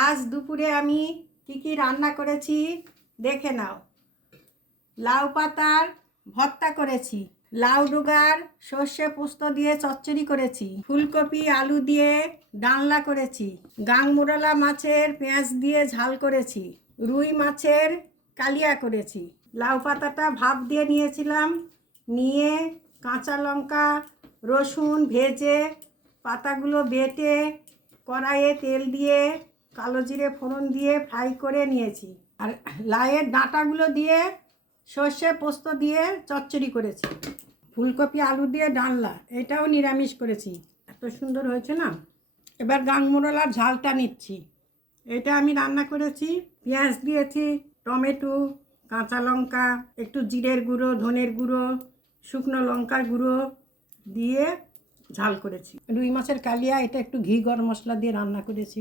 আজ দুপুরে আমি কি রান্না করেছি দেখে নাও। লাউ পাতার ভর্তা করেছি, লাউ ডুগার সর্ষে পোস্ত দিয়ে চচ্চড়ি করেছি, ফুলকপি আলু দিয়ে ডালনা করেছি, গাংমুরলা মাছের পেঁয়াজ দিয়ে ঝাল করেছি, রুই মাছের কালিয়া করেছি। লাউ পাতাটা ভাপ দিয়ে নিয়েছিলাম, নিয়ে কাঁচা লঙ্কা রসুন ভেজে পাতাগুলো বেটে কড়াইয়ে তেল দিয়ে কালো জিরে ফোড়ন দিয়ে ফ্রাই করে নিয়েছি। আর লাউয়ের ডাঁটাগুলো দিয়ে সর্ষে পোস্ত দিয়ে চচ্চড়ি করেছি। ফুলকপি আলু দিয়ে ডালনা, এটাও নিরামিষ করেছি। এত সুন্দর হয়েছে না। এবার গাংমুরলার ঝালটা নিচ্ছি। এটা আমি রান্না করেছি, পেঁয়াজ দিয়েছি, টমেটো, কাঁচা লঙ্কা, একটু জিরের গুঁড়ো, ধনের গুঁড়ো, শুকনো লঙ্কার গুঁড়ো দিয়ে ঝাল করেছি। রুই মাছের কালিয়া, এটা একটু ঘি গরম মশলা দিয়ে রান্না করেছি।